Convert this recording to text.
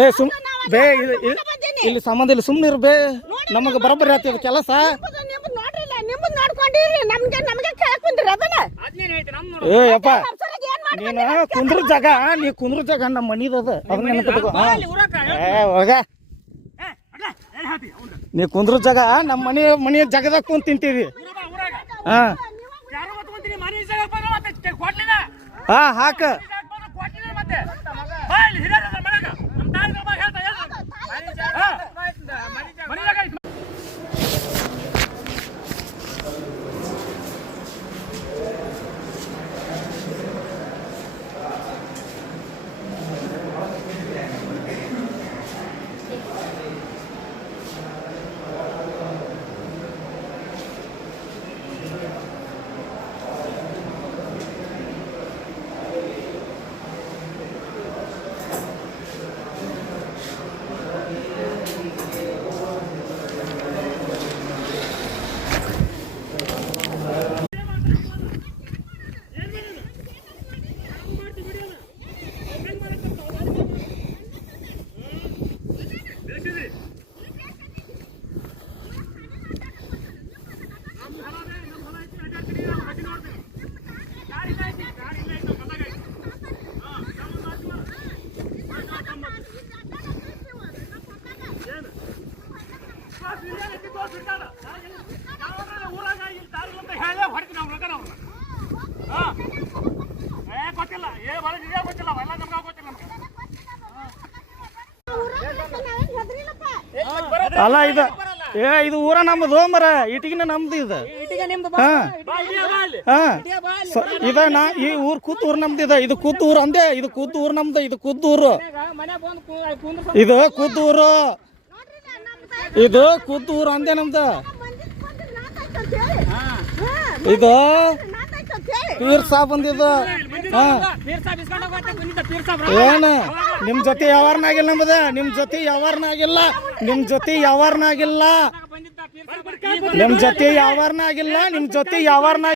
ಏ ಸುಮ್ ಬೇ ಇಲ್ಲಿ ಸಂಬಂಧ ಇಲ್ಲ, ಸುಮ್ಮನೆ ಇರ್ಬೇ. ನಮಗೆ ಬರೋಬ್ಬರಿ ಆಗ್ತದೆ ಕೆಲಸ. ಏ ಯಪ್ಪ, ನೀನು ಕುಂದ್ರ ಜಾಗ, ನೀ ಕುಂದ್ರ ಜಾಗ ನಮ್ಮ ಮನಿದದ, ಅದನ್ನ ನೆನಪಿಟ್ಕೋ. ಹೋಗ, ನೀ ಕುಂದ್ರ ಜಾಗ ನಮ್ಮ ಮನಿ ಜಾಗದಾಗ ಕುಂತ ತಿಂತೀವಿ. ಹಾ ಹಾಕ. ಅಲ್ಲ ಇದು ಊರ ನಮ್ದು ಮರ, ಇಟಿಗಿನ ನಮ್ದು ಇದು. ಈ ಊರ್ ಕೂತ್ ಊರ್ ನಮ್ದು ಇದೆ. ಇದು ಕೂತ್ ಊರ್ ಅಂದೆ, ಇದು ಕೂತ್ ಊರ್ ನಮ್ದು, ಇದು ಕೂತ್ ಊರು, ಇದು ಕೂತ್ ಊರು, ಇದು ಕೂತ್ ಊರು ಅಂದೆ ನಮ್ದು. ಇದು ಪೀರ್ ಸಾಬ್ ಬಂದಿದ್ದು. ಏನು ನಿಮ್ ಜೊತೆ ಯಾವಾರನಾಗಿಲ್ಲ ನಮ್ದ, ನಿಮ್ ಜೊತೆ ಯಾವಾರನಾಗಿಲ್ಲ, ನಿಮ್ ಜೊತೆ ಯಾವಾರನಾಗಿಲ್ಲ, ನಿಮ್ ಜೊತೆ ಯಾವಾರನಾಗಿಲ್ಲ, ನಿಮ್ ಜೊತೆ ಯಾವಾರನಾಗಿಲ್ಲ.